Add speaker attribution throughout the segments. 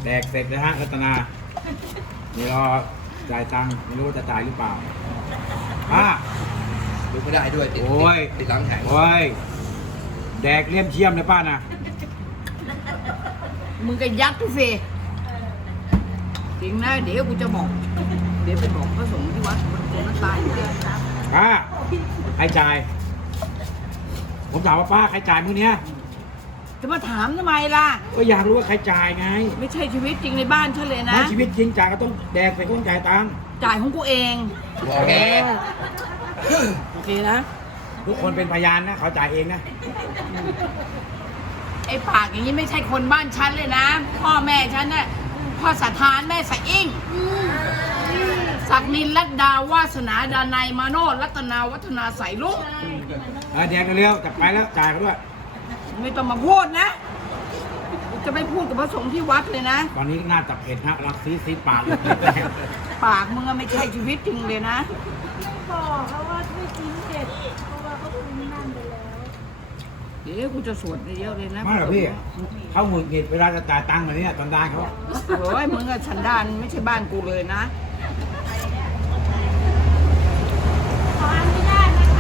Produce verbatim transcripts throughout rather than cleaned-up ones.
Speaker 1: แดกเสร็จนะฮะรัตนานี่รอจ่ายตังค์ไม่รู้ว่าจะจ่ายหรือเปล่าป้า
Speaker 2: ลุกไม่ได้ด้วยติด
Speaker 1: โอ้ย
Speaker 2: ติดหลังแข็ง
Speaker 1: โอ้ยแดกเลี่ยมเชียมเลยป้านะ
Speaker 3: มึงก็ยัดทุสิจริงนะเดี๋ยวกูจะบอก เดี๋ยวไปบอกพระสงฆ์ที่วัดมันโกนน้ำตายอยู่เลย
Speaker 1: ป้าใครจ่ายผมถามว่าป้าใครจ่ายมื้อเนี้ย
Speaker 3: จะมาถามทำไมล่ะ
Speaker 1: ก็อยากรู้ว่าใครจ่ายไง
Speaker 3: ไม่ใช่ชีวิตจริงในบ้านฉันเลยนะ
Speaker 1: ถ้าชีวิตจริงจ่ายก็ต้องแดกไปต้องจ่ายตังค์
Speaker 3: จ่ายของกูเอง
Speaker 2: โอเค
Speaker 3: โอเคนะ
Speaker 1: ทุกคนเป็นพยานนะเขาจ่ายเองนะ
Speaker 3: ไอ้ปากอย่างนี้ไม่ใช่คนบ้านฉันเลยนะ พ่อแม่ฉันน่ะพ่อสถานแม่สะอิ่งศักดินลัดดาวาสนาดานัยมาโนดรัตนาวัฒนาใสลุง
Speaker 1: เออแดกเร็วๆจะไปแล้วจ่ายเขาด้วย
Speaker 3: ไม่ต้องมาพูดนะกูจะไม่พูดกับพระสงฆ์ที่วัดเลยนะ
Speaker 1: ตอนนี้น่าจะเผ็ดฮะรักซีซีปากเลย
Speaker 3: ปากมึงอะไม่ใช่ชีวิตจริงเลยนะ
Speaker 4: บอกเขาว่าไม่จริงเด็ดเพราะว่าเขาคุยนั่นไปแล้ว
Speaker 3: เดี๋ยวกูจะสวดเยอะๆเลยนะ
Speaker 1: ไม่หรอกพี่เขาหงุดหงิดเวลาจะจ่ายตังค์แบบนี้ตอนได้เขา
Speaker 3: โอ้ยมึงอะฉันดานไม่ใช่บ้านกูเลยนะ
Speaker 4: ขออนุญาตนะคะ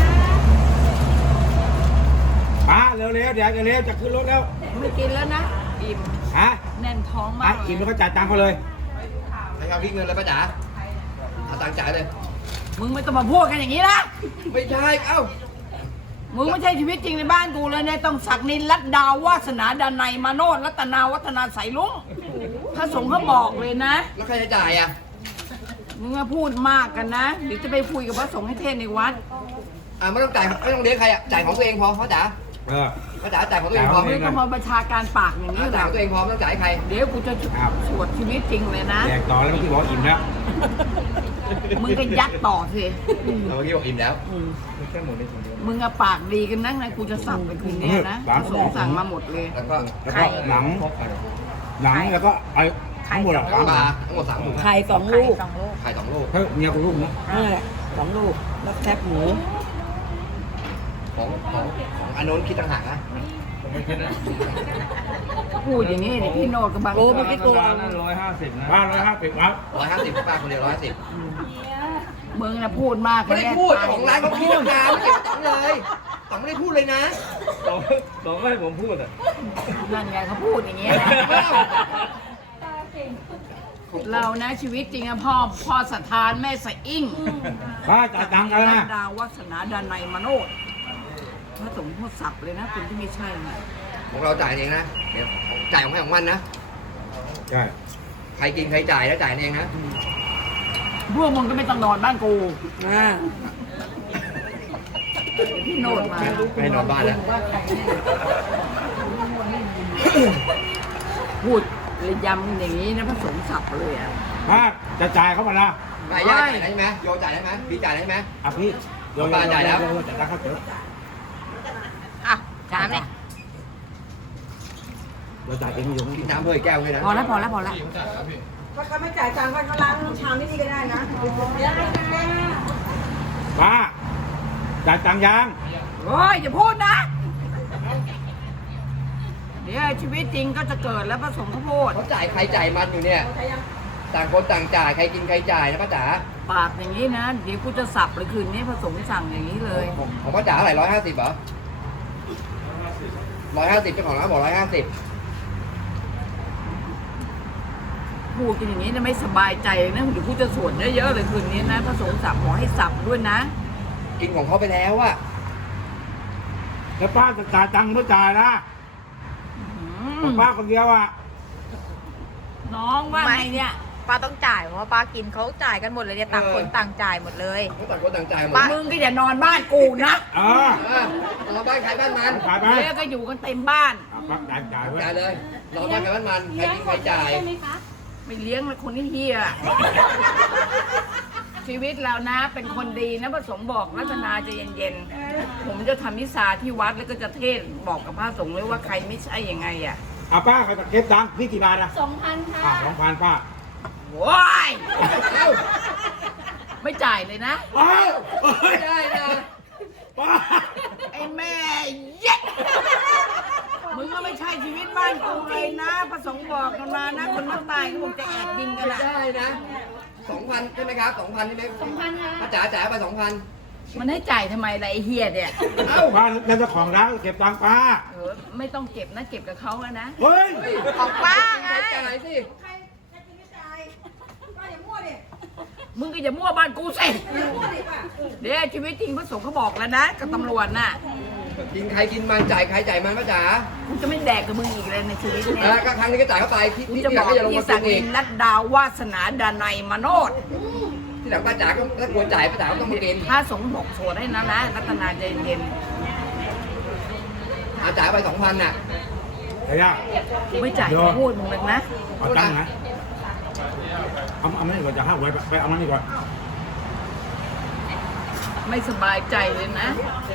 Speaker 1: ป้าเร็วๆเดี๋ยวเร็วๆจะขึ้นรถแล้ว
Speaker 3: ไม่กินแล้วนะอิ่ม
Speaker 1: ฮะ
Speaker 3: แน่นท้องมา
Speaker 1: อ่ะ
Speaker 3: กเล
Speaker 1: อิ่ม
Speaker 3: ย
Speaker 1: แล้วก็จ่ายตังค์เขาเลย
Speaker 2: ให้เขาคิดเงินเลยป้าจ๋าเอาตังค์จ่ายเลย
Speaker 3: มึงไม่ต้องมาพูดกันอย่างนี้นะ
Speaker 2: ไม่ใช่เอ้า
Speaker 3: มึงไม่ใช่ชีวิตจริงในบ้านกูเลยเนี่ยต้องศักดินลัดดาววาสนาดานัยมาโนดรัตนาวัฒนาใสลุงพระสงฆ์เขาบอกเลยนะ
Speaker 2: แล้วใครจะจ่ายอ่ะ
Speaker 3: มึงมาพูดมากกันนะเดี๋ยวจะไปคุยกับพระสงฆ์ให้เทศน์ในวัด
Speaker 2: อ่าไม่ต้องจ่ายไม่ต้องเลี้ยงใครอ่ะจ่ายของตัวเองพอป้าจ๋า
Speaker 1: เออ
Speaker 2: ป้าจ๋าจ่ายของตัวเองพอ
Speaker 1: จ่ายของตัวเ
Speaker 3: ไม่ต้องมาประชาการปากอย่างนี้หร
Speaker 2: จ่าย
Speaker 3: อ
Speaker 2: ข
Speaker 3: ก
Speaker 2: องตัวเองพอไม่ต้องจ่ายให้ใคร
Speaker 3: เดี๋ยวกูจะ
Speaker 1: ครับ
Speaker 3: สวดชีวิตจริงเลยนะ
Speaker 1: แดกต่อแล้วเมื่อกี้บอกอิ่มแล้ว
Speaker 3: มึงก็ยัดต่อสิ
Speaker 2: เราเมื่อกี้บอกอิ่มแล้ว
Speaker 3: อืมมึงอะปากดีกันนักนะกูจะสั่งไปคืนนี้นะพระสงฆ์สั่งมาหมดเลย
Speaker 2: แล้วก็
Speaker 1: แล้วก็หนังหนังแล้วก็ไอ้ทั้งหมดอะ
Speaker 2: สา
Speaker 1: สาม ม
Speaker 2: บา
Speaker 1: บา
Speaker 2: ท
Speaker 1: ท
Speaker 2: ทั้งหมดสามถุง
Speaker 3: ไข่สองลูก
Speaker 2: ไข่สองลูก
Speaker 1: เฮ้ยเมียกูลูกนะ
Speaker 3: นั่นแหละสองลูกแล้วแคบหมู
Speaker 2: ของของของอันโน้นคิดต่างหากนะ
Speaker 3: พูดอย่างนี้เดี๋ยวพี่โนดกับบางโอ้ไม่ได้ตัว
Speaker 1: ร้อยห้าสิบนะบ้านร้อยห้าสิบครับ
Speaker 2: ร้อยห้าสิบป้าคนเดียวร้อยห้าสิบ
Speaker 3: มึงนะพูดมาก
Speaker 2: ไม่ได้พูดของร้านเขาคิดงานไม่เก็บต๋องเลยต๋องไม่ได้พูดเลยนะ
Speaker 5: สองสองก็ให้ผมพูดอ่ะ
Speaker 3: นั่นไงเขาพูดอย่างเงี้ยนะ
Speaker 4: ตาเก่ง
Speaker 3: เรานะชีวิตจริงอะพ่อพ่อสถานแม่สะอิ่ง
Speaker 1: ป้าจ่ายตังค์กันแล้วนะ
Speaker 3: ดาววัฒนาดานัยมโนดพระสงฆ์พูดสับเลยนะคนที่ไม่ใช่นะ
Speaker 2: ของเราจ่ายเองนะเดี๋ยวจ่ายของใครของมันนะ
Speaker 1: ใช่
Speaker 2: ใครกินใครจ่ายแล้วจ่ายเองนะ
Speaker 3: พวกมึงก็ไม่ต้องนอนบ้านกูนะพี่โนดมา
Speaker 2: ไม่ให้นอนบ้านแล้ว
Speaker 3: พูดเลยยำอย่างนี้นะพระสงฆ์สับเลยอะ
Speaker 1: ป้าจะจ่ายเขามาละ
Speaker 2: จ่ายได้จ่ายได้ไหมโยจ่ายได้ไหมพี่จ่ายได้ไหม
Speaker 1: อ่ะพี่โยน
Speaker 2: ป้าจ่ายแล้ว
Speaker 1: โนจ่ายตังค์เขาเถอะ
Speaker 3: อ่ะจานเนี่ย
Speaker 1: เราจ่ายเองโยน
Speaker 2: กินน้ำเพื่ออีกแก้วเลยนะ
Speaker 3: พอแล้วพอแล้วพอแล้ว
Speaker 6: ถ้าเขาไม่จ่ายตังค์ก็เขาล้างชามที่นี่ก็ได้นะ
Speaker 1: ป้าจ่ายตังค์ยัง
Speaker 3: โอ้ยอย่าพูดนะ เดี๋ยวชีวิตจริงก็จะเกิดแล้วพระสงฆ์เขาพูด
Speaker 2: เขาจ่ายใครจ่ายมันอยู่เนี่ย ต่างคนต่างจ่ายใครกินใครจ่ายนะป้าจ๋า
Speaker 3: ปากอย่างนี้นะ เดี๋ยวกูจะสับเลยคืนนี้พระสงฆ์สั่งอย่างนี้เลย
Speaker 2: ของป้าจ๋าเท่าไหร่ร้อยห้าสิบเหรอร้อยห้าสิบเจ้าของร้านบอกร้อยห้าสิบ
Speaker 3: พูดกันอย่างนี้นะไม่สบายใจนะเดี๋ยวกูจะสวดเยอะๆเลยคืนนี้นะพระสงฆ์สับขอให้สับด้วยนะ
Speaker 2: กินของเขาไปแล้วอะ
Speaker 1: แล้วป้าจะจ่ายตังค์ไม่จ่ายนะ
Speaker 3: อืม
Speaker 1: ป้าคนเดียวอ่ะ
Speaker 3: น้องว่าไงเนี่ย
Speaker 7: ป้าต้องจ่ายเพราะว่าป้ากินเขาจ่ายกันหมดเลยเนี่ยต่างคนต่างจ่ายหมดเลย
Speaker 2: เขาต่างคนต่างจ่ายหมด
Speaker 3: มึงก็อย่านอนบ้านกูนะ
Speaker 1: เออ
Speaker 2: เออรอบ้านใครบ้านมัน
Speaker 1: จ่ายไป
Speaker 3: เดี๋ยวก็อยู่กันเต็มบ้าน
Speaker 1: ป้าจ่ายจ่ายไว้
Speaker 2: จ่ายเลยรอบ้านใครบ้านมันใครกินใครจ่าย
Speaker 4: ใช่ไหมคะ
Speaker 3: ไม่เลี้ยงเลยคนที่เฮียชีวิตเรานะ เป็นคนดีนะพระสงฆ์บอกรัตนาจะเย็นๆผมจะทำมิสาที่วัดแล้วก็จะเทศน์บอกกับพระสงฆ์เลยว่าใครไม่ใช่ยังไงอ่ะ
Speaker 1: อ่ะป้าใครจะเก็บตังค์พี่กี่บาทอ่ะ
Speaker 4: สองพันค่ะ
Speaker 1: อ่ะสองพันป้า
Speaker 3: โว้ยไม่จ่ายเลยนะ
Speaker 1: อ้าวเฮ้ย
Speaker 2: ไม่ได้นะ
Speaker 1: ป้า
Speaker 3: ไอ้แม่เย็ดมึงก็ไม่ใช่ชีวิตบ้านกูเลยนะประสงค์บอกกันมานะคนมาตายก็คงจะแอบยิงกัน
Speaker 2: ไม่
Speaker 3: อะ
Speaker 2: ได้นะสองพันใช่ไหมครับสองพันใช่ไหมสองพันค่ะป้าจ๋าจ่ายไปสองพัน
Speaker 3: มันให้จ่ายทำไมล่ะไอ้เฮียเนี่ย
Speaker 2: เอ้า
Speaker 1: ป้าแล้วเจ้าของร้านเก็บตังค์ป้า
Speaker 3: เออไม่ต้องเก็บนะเก็บกับเขาแล้วนะ
Speaker 1: เฮ้ย
Speaker 7: ของป้าไง
Speaker 2: จ่ายสิ
Speaker 6: ใครจะกินไม่จ่ายป้าอย่ามั่วดิ
Speaker 3: มึงก็อย่ามั่วบ้านกูสิ
Speaker 6: อย่ามั่วดิป้า
Speaker 3: เดี๋ยวชีวิตจริงพระสงฆ์เขาบอกแล้วนะกับตำรวจน่ะ
Speaker 2: กินใครกินมันจ่ายใครจ่ายมันป้าจ๋า
Speaker 3: กูจะไม่แดกกับมึงอีกเลยในชีวิต
Speaker 2: เอ
Speaker 3: เนี้
Speaker 2: อย ก็ครั้งนี้ก็จ่ายเข้าไปที่
Speaker 3: กู
Speaker 2: ที่
Speaker 3: จะ
Speaker 2: ที่ห
Speaker 3: บ
Speaker 2: ลั
Speaker 3: อง ก
Speaker 2: ก็อย่าลง
Speaker 3: พี่
Speaker 2: มา
Speaker 3: สั
Speaker 2: กิ
Speaker 3: ก
Speaker 2: นอี
Speaker 3: ดิ
Speaker 2: ก
Speaker 3: นรัตดาวาสนาดานัยมโนด
Speaker 2: ที่หลังป้าจ๋าก็ถ้ากลัวจ่ายป้าจ๋าก็ต้องมากิน
Speaker 3: พระสงฆ์บอกสวดให้นะนะรัตนาใจเย็น
Speaker 2: อาจ่ายไปสองพันน่ะ
Speaker 1: ไอ้ย่า
Speaker 3: กูไม่จ่ายกูพูดมึงเลยนะ
Speaker 1: เอาตังค์นะเอาเอาไม่ก่อนจะห้าไว้ไปเอามันนี่ก่อน
Speaker 3: ไม่สบายใจเลยนะ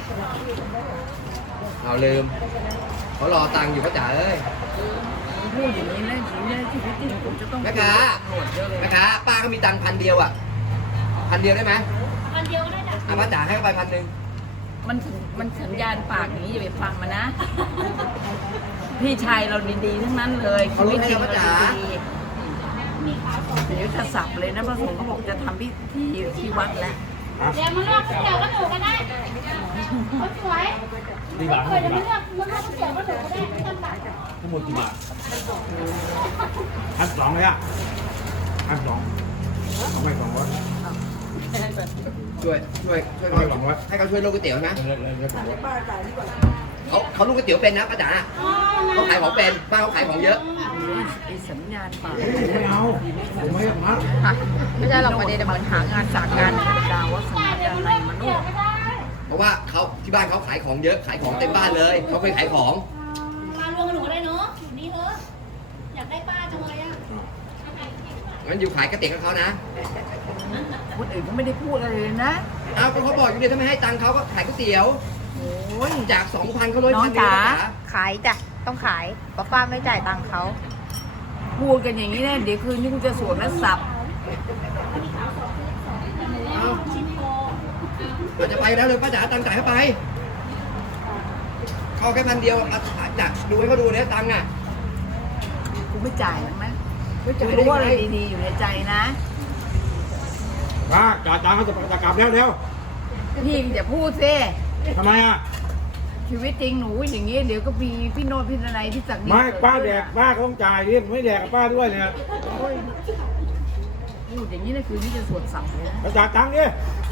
Speaker 2: เอาลืมเขารอตังค์อยู่ป้าจ๋าเอ้ย
Speaker 3: มึงพูดอย่างนี้นะชีวิตชีวิตจริงผมจะต้อง
Speaker 2: แม่ค้า
Speaker 3: ตำรวจเยอะเลย
Speaker 2: แม่ค้าป้าก็มีตังค์พันเดียวอ่ะพันเดียวได้ไหมพันเดียวก็ได้จ้ะป้าจ๋าให้เข้าไปพันหนึ่ง
Speaker 3: มันถึงมันสัญญาณปากอย่างนี้อย่าไปฟังมันนะ พี่ชายเราดีๆทั้งนั้นเลยชีวิตจริงเราดีๆเดี๋ยวจะสับเลยนะพระสงฆ์เขาบอกจะทำพิธีที่วัดแล้ว
Speaker 4: เดี๋ยวมาเลือกก๋วยเตี๋ยวก็หนูก็ได้คนสวย
Speaker 1: ดีบาท
Speaker 4: เดี๋ยวมาเลือกมาเลือกก๋วยเตี๋ยวก็หนูก็ได้ไม่ต้องบัตร
Speaker 1: ทั้งหมดกี่บาทพันสองเลยอ่ะพันสองเอาไปสองร้อย
Speaker 2: ช่วยช่วยช่วย
Speaker 1: เอาไปสองร้อย
Speaker 2: ให้เขาช่วยลงก๋วยเตี๋ยวนะ
Speaker 1: เลยเลยเลยสองร้อย
Speaker 6: ป้าจ่ายดีกว่า
Speaker 2: เขาเขาลูกก๋วยเตี๋ยวเป็นนะป้าจ๋าเขาขายของเป็นป้าเขาขายของเยอะ
Speaker 3: ไอ้สัญญาณปาก
Speaker 1: ไม่เอาผมไม่เอามา
Speaker 7: ค่ะไม่ใช่หรอกประเด็นเหมือนหางาน
Speaker 3: จากการดาววัฒนาดานัยมโนด
Speaker 2: เพราะว่าเขาที่บ้านเขาขายของเยอะขายของเต็มบ้านเลยเขาเคยขายของ
Speaker 4: มารวมกับหนูก็ได้เนาะอยู่นี่เถอะอยากได้ป้าจังเลยอ่ะ
Speaker 2: งั้นอยู่ขายก๋วยเตี๋ยวกับเขานะ
Speaker 3: คนอื่นก็ไม่ได้พูดอะไรเลยนะ
Speaker 2: อ้าวก็เขาบอกอยู่เนี่ยถ้าไม่ให้ตังค์เขาก็ขายก๋วยเตี๋ยว
Speaker 3: โอ้ย
Speaker 2: จากสองพันเขาลด
Speaker 3: น้อง
Speaker 2: พันเดียว
Speaker 3: จ๋า
Speaker 2: ป้าจ๋า
Speaker 7: ขายจ้ะต้องขายเพราะป้าไม่จ่ายตังค์เขา
Speaker 3: พูดกันอย่างนี้นะเดี๋ยวคืนนี้กูจะสวดและสับ
Speaker 2: เอาเราจะไปแล้วเลยป้าจ๋าตังค์จ่ายเข้าไป เขาแค่พันเดียวเอาจัดดูให้เขาดูเนี่ยตังค์อ่ะ
Speaker 3: กูไม่จ่ายหรอกนะ
Speaker 2: ไม่
Speaker 3: กู
Speaker 2: จ่ายได้
Speaker 3: รู้ว่าอะไร
Speaker 2: ไง
Speaker 3: ดีๆอยู่ในใจนะ
Speaker 1: ป้าจ่ายตังค์เขาจะจะกลับแล้วเร็ว
Speaker 3: พี่อย่าพูดสิ
Speaker 1: ทำไมอ่ะ
Speaker 3: ชีวิตจริงหนูอย่างนี้เดี๋ยวก็มีพี่โนตพี่นายพี่ศักดิ์
Speaker 1: ไม่ป้าแดกป้าก็ต้องจ่ายดิผมไม่แดกกับป้าด้วยเนี่ย
Speaker 3: โอ้ยพูดอย่างนี้นะคืนนี้จะสวดสับเลยนะ
Speaker 1: ไปจ่ายตังค์ดิ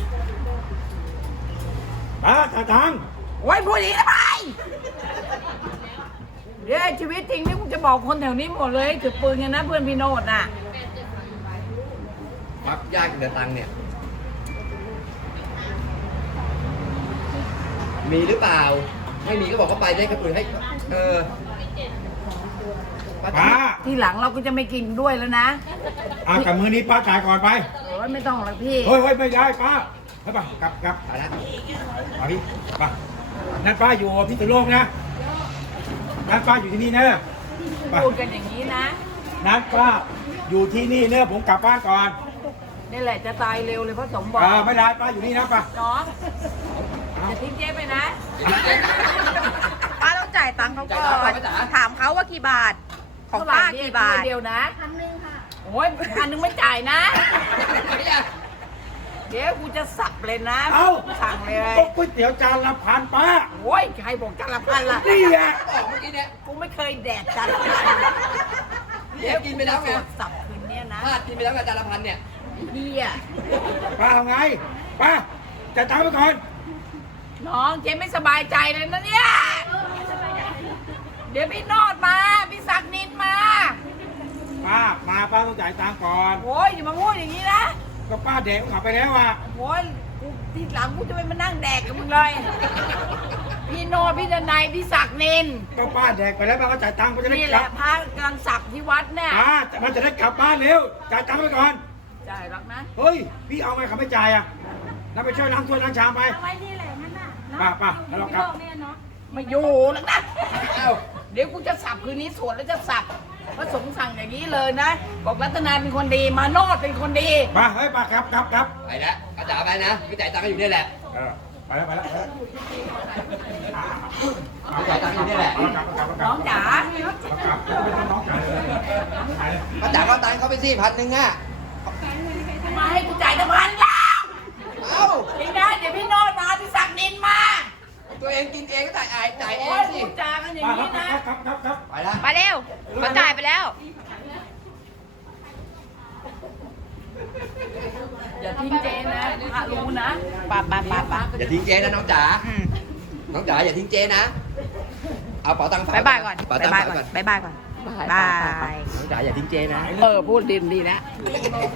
Speaker 1: ป้าจ่ายตังค์
Speaker 3: โอ้ยพูดอย่างนี้ทำไมเดี๋ยวชีวิตจริงนี่กูจะบอกคนแถวนี้หมดเลยถือปืนกันนะเพื่อนพี่โนตน่ะ
Speaker 2: ปักยากเดือตังค์เนี่ย มีหรือเปล่า ไม่มีก็บอกเขาไปได้กระปุกให้ เออป้า
Speaker 1: ป้า
Speaker 3: ทีหลังเราก็จะไม่กินด้วยแล้วนะ
Speaker 1: อ่ะกับมือนี้ป้าจ่ายก่อนไป
Speaker 3: โอ้ยไม่ต้องหรอกพี่
Speaker 1: เฮ้ยเฮ้ยไม่ได้ป้าไปป่ะกลับกลับ
Speaker 2: ไปแล้ว
Speaker 1: มาพี่ไป่ะนั่นป้าอยู่พิษณุโลกนะนั่นป้าอยู่ที่นี่เนอะไป่ะ
Speaker 3: พูดกันอย่างนี้นะ
Speaker 1: นั่นป้าอยู่ที่นี่เนอะผมกลับบ้านก่อน
Speaker 3: นี่แหละจะตายเร็วเลยเพราะสมบอก
Speaker 1: อ่าไม่ได้ป้าอยู่นี่นะป้า
Speaker 3: น้องอย่าทิ้งเจ๊ไปนะ
Speaker 7: ป้าต้องจ่ายตังค์เขาก่อนถามเขาว่ากี่บาท ของ
Speaker 3: เท่าไหร่
Speaker 7: ป้า
Speaker 3: เนี่ย
Speaker 7: กี่บาท
Speaker 3: เดียวนะ
Speaker 4: พันหนึ่งค่ะ
Speaker 3: โอ้ยพันหนึ่งไม่จ่ายนะ เดี๋ยวกูจะสับเลยนะ
Speaker 1: เอ้า
Speaker 3: สั่งเลย
Speaker 1: ก็ก๋วยเตี๋ยวจานละพันป้า
Speaker 3: โอ้ยใครบอกจานละพันล่ะ
Speaker 1: นี่อ่ะ
Speaker 2: บอกเมื่อกี้เนี่ย
Speaker 3: กูไม่เคยแดกจานละพัน
Speaker 2: เดี๋ยวกินไปแล้วไง
Speaker 3: สวดสับคืนเนี้ยนะ
Speaker 2: พลาดกินไปแล้วไงจานละพันเนี่ย
Speaker 3: เฮีย
Speaker 1: ป้าเอาไงป้าจ่ายตังค์ไปก่อน
Speaker 3: น้องเจ๊ไม่สบายใจเลยนะเนี่ย เดี๋ยวพี่โนดมา พี่ศักดิ์นินมา
Speaker 1: ป้ามาป้าต้องจ่ายตังค์ก่อน
Speaker 3: โอ้ยอย่ามาพูดอย่างนี้นะ
Speaker 1: ก็ป้าแดกเขาขับไปแล้วอ่ะ
Speaker 3: โอ้ยกูทีหลังกูจะไม่มานั่งแดกกับมึงเลย พี่โนดพี่ดนัยพี่ศักดิ์นิน
Speaker 1: ก็ป้าแดกไปแล้วป้าก็จ่ายตังค์ก็จะได้
Speaker 3: นี่
Speaker 1: ก
Speaker 3: แห
Speaker 1: ลั
Speaker 3: ละ
Speaker 1: บ
Speaker 3: พระกำลังสับที่วัดเนี่ย
Speaker 1: ป้ามันจะได้กลับบ้านเร็วจ่ายตังค์ไปก่อน
Speaker 3: จ่ายหรอกนะ
Speaker 1: เฮ้ยพี่เอาไงเขาไม่จ่ายอ่ะแล้วไปช่วยล้างถ้วยล้างชามไป
Speaker 4: เอาไว้นี่แหละงั้นน่ะเนาะ
Speaker 1: ป้าป้าแล้วเรากลับ
Speaker 4: อยู่ที่โลกเนี่ยเนาะ
Speaker 3: ไม่อยู่หรอกนะ
Speaker 2: เอ้า
Speaker 3: เดี๋ยวกูจะสับคืนนี้สวดแล้วจะสับพระสงฆ์สั่งอย่างนี้เลยนะ บอกรัตนาเป็นคนดี มาโนดเป็นคนดี
Speaker 1: ป้าเฮ้ยป้ากลับกลับกลับ
Speaker 2: ไปแล้วป้าจ๋าไปนะไม่จ่ายตังค์ก็อยู่นี่แหละ
Speaker 1: เออไปแล้วไปแล้วไปแล้ว
Speaker 2: จ่ายตังค์อยู่นี่แหละ
Speaker 1: เอากลับเอากลับเอากลับ
Speaker 3: น้องจ๋า
Speaker 1: เอากลับไม่ต้องน้องจ่ายเลยจ่ายเลย
Speaker 2: ป้าจ๋าก็เอาตังค์เขาไปสิพันหนึ่งอ่ะ
Speaker 3: มาให้กูจ่ายตะพันแล้ว
Speaker 2: เอ้า
Speaker 3: เองนะเดี๋ยวพี่โนดมาพี่ศักดินมา
Speaker 2: ตัวเองกินเองก็จ่ายจ่ายจ่ายเอ
Speaker 3: โอ้
Speaker 2: ง
Speaker 3: ย
Speaker 2: สิ
Speaker 3: พูดจากันอย่าง
Speaker 1: มา
Speaker 3: นี้
Speaker 1: ครับ
Speaker 3: นะครับ
Speaker 1: ครับครับ
Speaker 2: ไปละ
Speaker 7: ไปเร็วเขาจ่ายไปแล้ว
Speaker 3: อย่าทิ้งเจนะพระรู้นะ
Speaker 7: ปะปะปะปะ
Speaker 2: อย่าทิ้งเจนะน้องจ๋า
Speaker 7: อืม
Speaker 2: น้องจ๋าอย่าทิ้งเจนะ เอาเป๋าตังค์ฝ
Speaker 7: บายบายก่อน
Speaker 2: เป๋า
Speaker 7: บา
Speaker 2: ตั
Speaker 7: ย
Speaker 2: งค์
Speaker 7: บาย
Speaker 2: ฝาก
Speaker 7: ก่
Speaker 2: ก่
Speaker 7: อ
Speaker 2: อน น
Speaker 7: บายบายก่อนบาย
Speaker 2: น้องจ๋าอย่าทิ้งเจนะ
Speaker 3: เออพูดดินดีนะ